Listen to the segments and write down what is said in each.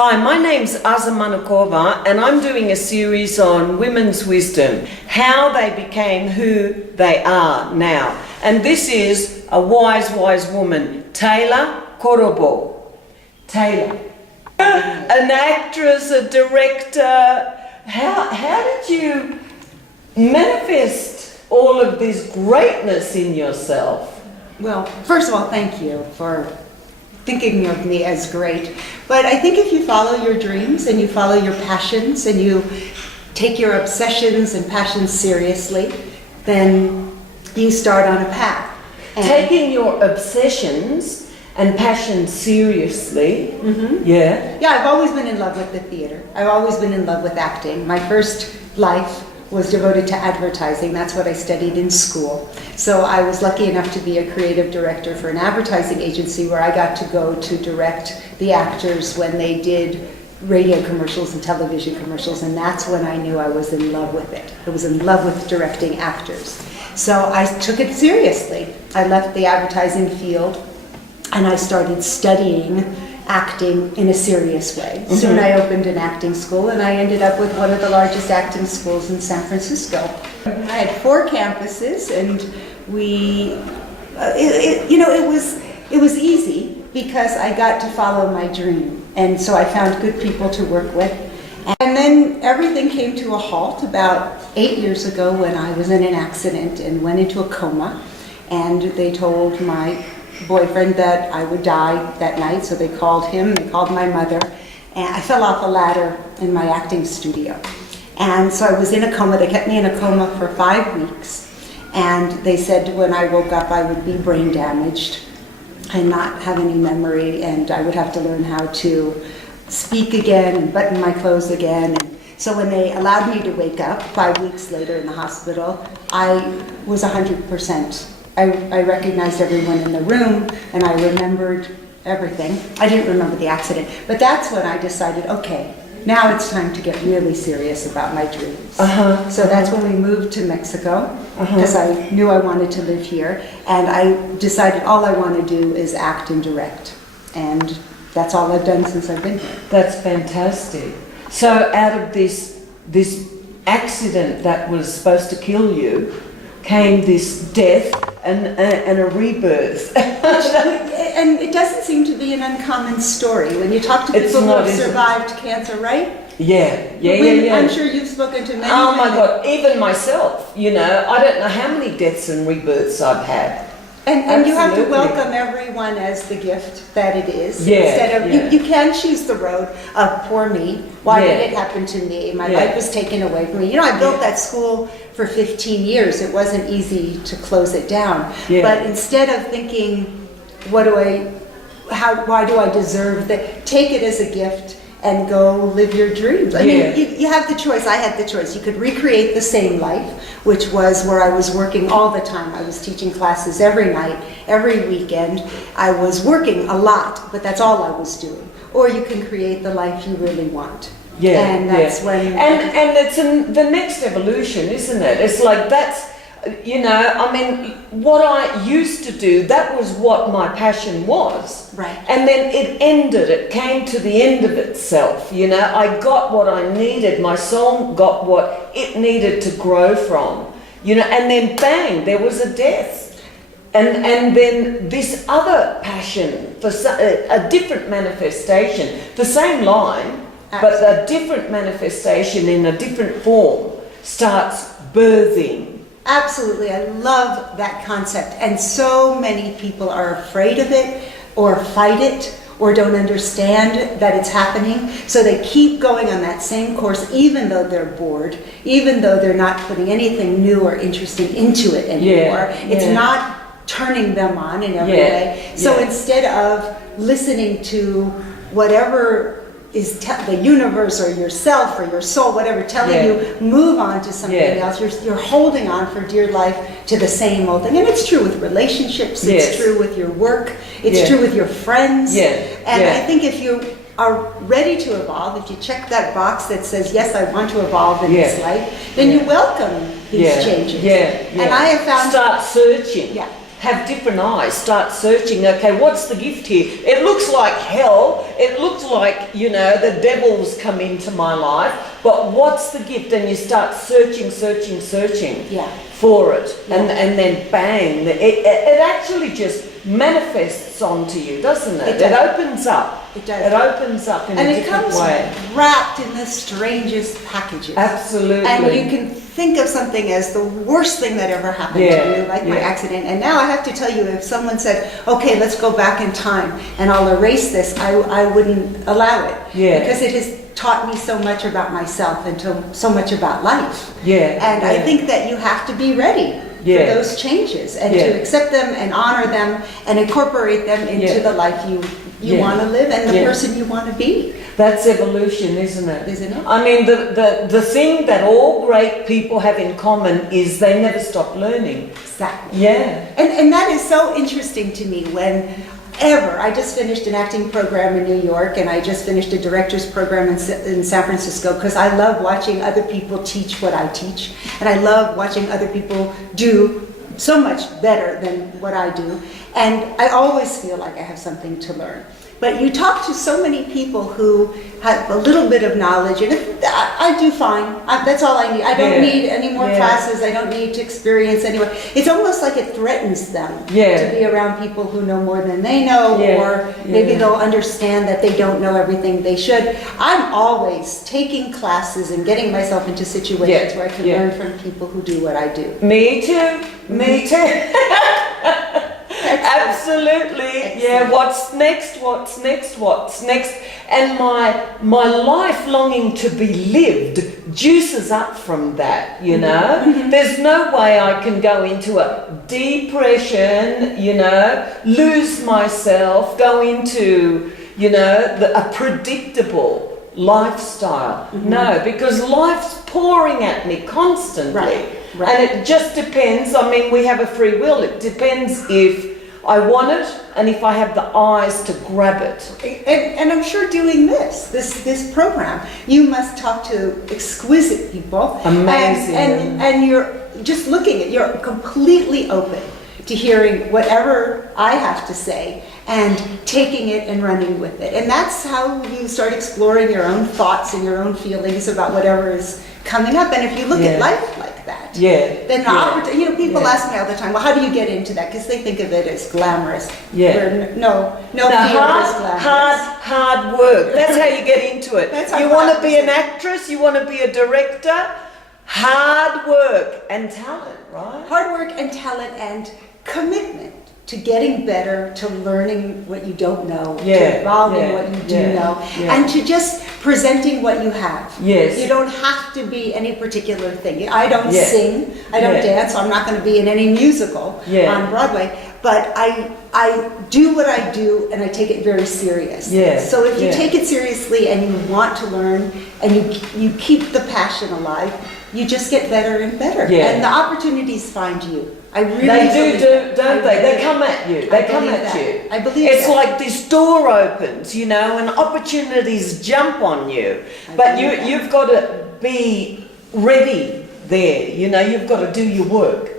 Hi, my name's Azamanukova and I'm doing a series on women's wisdom, how they became who they are now. And this is a wise woman, Taylor Korobow. Taylor. An actress, a director. How did you manifest all of this greatness in yourself? Well, first of all, thank you for thinking of me as great. But I think if you follow your dreams and you follow your passions and you take your obsessions and passions seriously, then you start on a path. And taking your obsessions and passions seriously. Yeah, I've always been in love with the theater. I've always been in love with acting. My first life was devoted to advertising. That's what I studied in school. So I was lucky enough to be a creative director for an advertising agency where I got to go to direct the actors when they did radio commercials and television commercials, and that's when I knew I was in love with it. I was in love with directing actors. So I took it seriously. I left the advertising field and I started studying acting in a serious way. Soon I opened an acting school and I ended up with one of the largest acting schools in San Francisco. I had 4 campuses and it was easy because I got to follow my dream. And so I found good people to work with. And then everything came to a halt about 8 years ago when I was in an accident and went into a coma. And they told my boyfriend that I would die that night, so they called him, they called my mother, and I fell off a ladder in my acting studio. And so I was in a coma. They kept me in a coma for 5 weeks, and they said when I woke up I would be brain damaged and not have any memory, and I would have to learn how to speak again and button my clothes again. And so when they allowed me to wake up 5 weeks later in the hospital, I was 100%. I recognized everyone in the room and I remembered everything. I didn't remember the accident, but that's when I decided, okay, now it's time to get really serious about my dreams. So that's when we moved to Mexico because I knew I wanted to live here, and I decided all I want to do is act and direct, and that's all I've done since I've been here. that's fantastic. So out of this accident that was supposed to kill you came this death and a rebirth. And it doesn't seem to be an uncommon story when you talk to people who have survived cancer, right? Yeah. I'm sure you've spoken to many. Oh my God, even myself, I don't know how many deaths and rebirths I've had. And you have to welcome everyone as the gift that it is. Yeah, Instead of you can choose the road of poor me. Why did it happen to me? My life was taken away from me. I built that school for 15 years. It wasn't easy to close it down. But instead of thinking, why do I deserve that? Take it as a gift and go live your dreams. I mean, you have the choice. I had the choice. You could recreate the same life, which was where I was working all the time. I was teaching classes every night, every weekend. I was working a lot, but that's all I was doing. Or you can create the life you really want. And that's when... And it's the next evolution, isn't it? It's like that's... what I used to do, that was what my passion was. Right. And then it ended, it came to the end of itself, I got what I needed, my soul got what it needed to grow from, and then bang, there was a death. And then this other passion for a different manifestation, the same line, but a different manifestation in a different form starts birthing. Absolutely, I love that concept, and so many people are afraid of it or fight it or don't understand that it's happening, so they keep going on that same course even though they're bored, even though they're not putting anything new or interesting into it anymore. It's not turning them on in every way. So instead of listening to whatever is the universe or yourself or your soul, whatever, telling you move on to something else. You're holding on for dear life to the same old thing. And it's true with relationships, it's true with your work, it's true with your friends. And I think if you are ready to evolve, if you check that box that says, yes, I want to evolve in this life, then you welcome these changes. And I have found... Start searching. have different eyes, start searching, okay, what's the gift here? It looks like hell, it looks like, you know, the devil's come into my life, but what's the gift? And you start searching for it. And then bang, it actually just manifests onto you, doesn't it? It opens up. It does. It opens up in a different way. And it comes wrapped in the strangest packages. Absolutely. And you can think of something as the worst thing that ever happened to you, like my accident. And now I have to tell you, if someone said, okay, let's go back in time and I'll erase this, I wouldn't allow it. Yeah. Because it has taught me so much about myself and so much about life. Yeah. And I think that you have to be ready for those changes and to accept them and honor them and incorporate them into the life you want to live and the person you want to be. That's evolution, isn't it? Isn't it? I mean, the thing that all great people have in common is they never stop learning. Exactly. Yeah. And that is so interesting to me whenever I just finished an acting program in New York and I just finished a director's program in San Francisco, because I love watching other people teach what I teach, and I love watching other people do so much better than what I do, and I always feel like I have something to learn. But you talk to so many people who have a little bit of knowledge, and I do fine. That's all I need. I don't need any more classes. I don't need to experience anywhere. It's almost like it threatens them to be around people who know more than they know, or maybe they'll understand that they don't know everything they should. I'm always taking classes and getting myself into situations where I can learn from people who do what I do. Me too. Me too. Absolutely. Excellent. Yeah, what's next, what's next, what's next? And my life longing to be lived juices up from that, you know. There's no way I can go into a depression, you know, lose myself, go into, you know, a predictable lifestyle. No, because life's pouring at me constantly. Right. And it just depends. I mean, we have a free will. It depends if I want it and if I have the eyes to grab it. And I'm sure doing this program, you must talk to exquisite people. Amazing. And you're just looking at, you're completely open to hearing whatever I have to say and taking it and running with it. And that's how you start exploring your own thoughts and your own feelings about whatever is coming up. And if you look at life like that, then you know, people ask me all the time, well, how do you get into that? Because they think of it as glamorous. No, field is glamorous. Hard work. That's how you get into it. You want to be an actress, you want to be a director, hard work and talent, right? Hard work and talent and commitment to getting better, to learning what you don't know, to evolving what you do know, and to just presenting what you have. Yes. You don't have to be any particular thing. I don't sing, I don't dance, so I'm not going to be in any musical on Broadway, but I do what I do and I take it very serious. So if you take it seriously and you want to learn and you keep the passion alive, you just get better and better. And the opportunities find you. I really don't they? They come at you. They come at you. I believe it's like this door opens, you know, and opportunities jump on you. But you've got to be ready there. You know, you've got to do your work.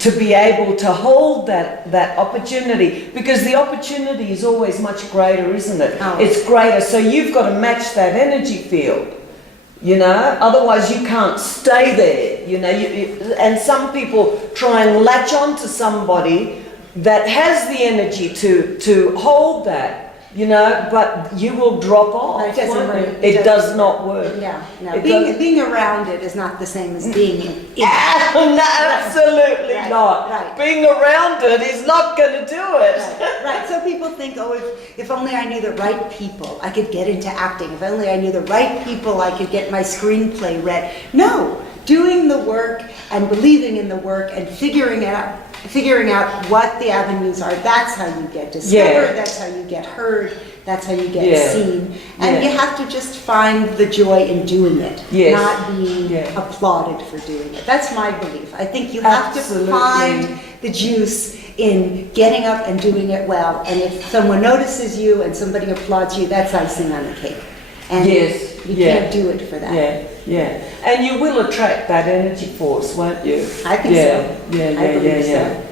To be able to hold that opportunity, because the opportunity is always much greater, isn't it? It's greater, so you've got to match that energy field. You know, otherwise you can't stay there, you know, and some people try and latch on to somebody that has the energy to hold that, you know, but you will drop off. It doesn't work. It does not work. No. Being around it is not the same as being in it. No, absolutely not. Being around it is not going to do it. Right. So people think, oh, if only I knew the right people, I could get into acting. If only I knew the right people, I could get my screenplay read. No, doing the work and believing in the work and figuring out what the avenues are, that's how you get discovered, that's how you get heard, that's how you get seen. And you have to just find the joy in doing it, not being applauded for doing it. That's my belief. I think you have to find the juice in getting up and doing it well. And if someone notices you and somebody applauds you, that's icing on the cake. And you can't do it for that. And you will attract that energy force, won't you? I think so. I believe so.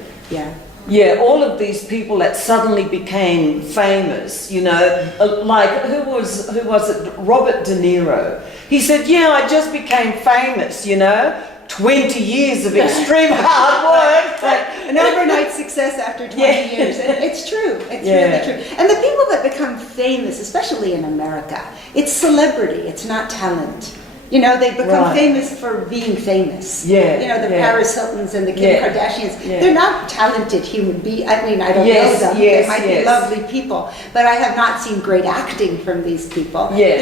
Yeah, all of these people that suddenly became famous, you know, like who was it? Robert De Niro. He said, "Yeah, I just became famous, you know, 20 years of extreme hard work." Right. An overnight success after 20 Yeah. years. And it's true. It's Yeah. really true. And the people that become famous, especially in America, it's celebrity. It's not talent. You know, they become Right. famous for being famous. Yeah, You know, the yeah. Paris Hiltons and the Kim Yeah. Kardashians. Yeah. They're not talented human beings. I mean, I don't Yes, know them. yes, They might yes. be lovely people, but I have not seen great acting from these people. Yeah.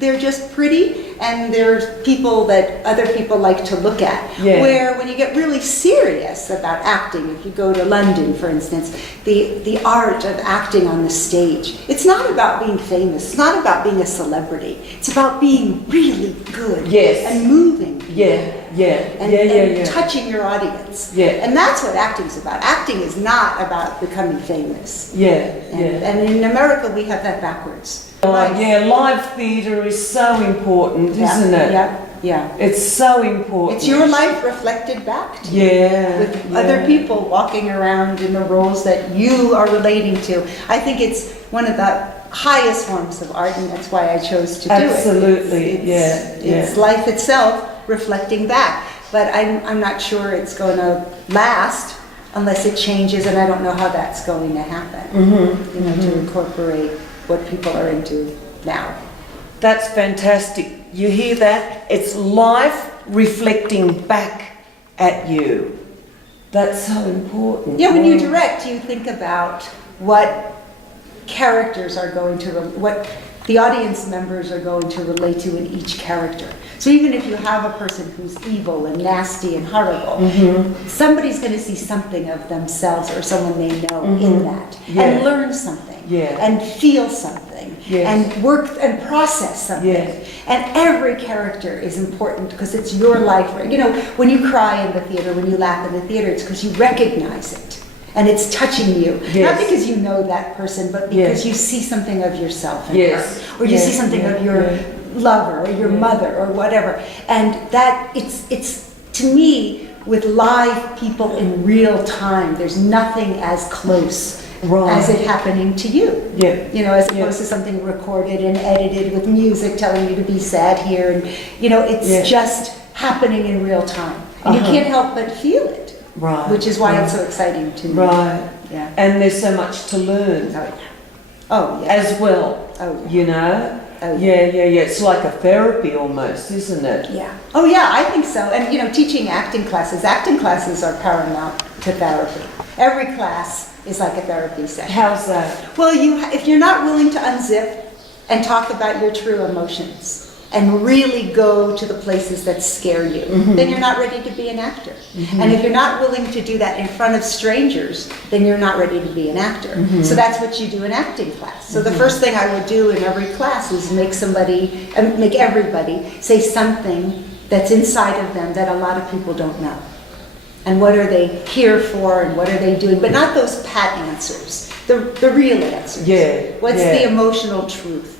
They're just pretty, and they're people that other people like to look at. Yeah. Where when you get really serious about acting, if you go to London, for instance, the art of acting on the stage, it's not about being famous. It's not about being a celebrity. It's about being really good. Yes. And moving. Yeah, yeah, And, yeah, yeah, and yeah. touching your audience. Yeah. And that's what acting's about. Acting is not about becoming famous. Yeah, And, yeah. and in America, we have that backwards. Yeah, live theatre is so important, isn't it? Yeah, yeah. It's so important. It's your life reflected back to you. Yeah. With yeah. other people walking around in the roles that you are relating to. I think it's one of the highest forms of art, and that's why I chose to do it. Absolutely, It's life itself reflecting back. But I'm not sure it's going to last unless it changes, and I don't know how that's going to happen. You know, to incorporate what people are into now. That's fantastic. You hear that? It's life reflecting back at you. That's so important. Yeah, when you direct, you think about what characters are going to, what the audience members are going to relate to in each character. So even if you have a person who's evil and nasty and horrible, somebody's going to see something of themselves or someone they know in that, Yeah. and learn something, Yeah. and feel something, Yes. and work and process something. Yes. And every character is important because it's your life. You know, when you cry in the theater, when you laugh in the theater, it's because you recognize it. And it's touching you. Yes. Not because you know that person, but because Yes. you see something of yourself in Yes. her. Or you Yes. see something Yeah. of your Yeah. lover or your Yeah. mother or whatever. And that, it's to me, with live people in real time, there's nothing as close Right. as it happening to you. Yeah. You know, as Yeah. opposed to something recorded and edited with music telling you to be sad here. And, you know, it's Yeah. just happening in real time. And you can't help but feel it. Right. Which is why right. it's so exciting to me. Right. Yeah. And there's so much to learn Oh, yeah. as well. Oh, yeah. You know? Oh, yeah, yeah, yeah. It's like a therapy almost, isn't it? Yeah. Oh, yeah, I think so. And, you know, teaching acting classes are paramount to therapy. Every class is like a therapy session. How's that? Well, if you're not willing to unzip and talk about your true emotions and really go to the places that scare you, then you're not ready to be an actor. And if you're not willing to do that in front of strangers, then you're not ready to be an actor. So that's what you do in acting class. So the first thing I would do in every class is make everybody say something that's inside of them that a lot of people don't know. And what are they here for, and what are they doing? But not those pat answers, the real answers. Yeah, What's yeah. the emotional truth?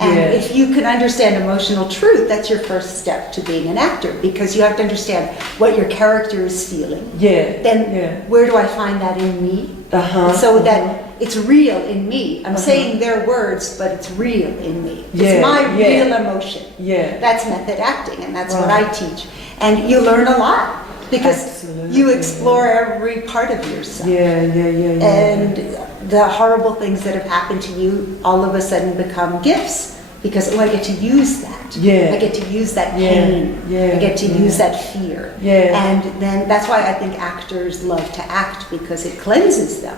And Yeah. if you can understand emotional truth, that's your first step to being an actor, because you have to understand what your character is feeling. Yeah. Then Yeah. where do I find that in me? Uh-huh. So that it's real in me. I'm saying their words, but it's real in me. Yeah, It's my yeah. real emotion. Yeah. That's method acting, and that's what I Right. teach. And you learn a lot, because Absolutely, you explore every part of yourself. Yeah, yeah, yeah, yeah. And the horrible things that have happened to you all of a sudden become gifts, because, oh, I get to use that. Yeah. I get to use that Yeah, pain. yeah, I get to yeah. use that fear. Yeah. And then that's why I think actors love to act, because it cleanses them.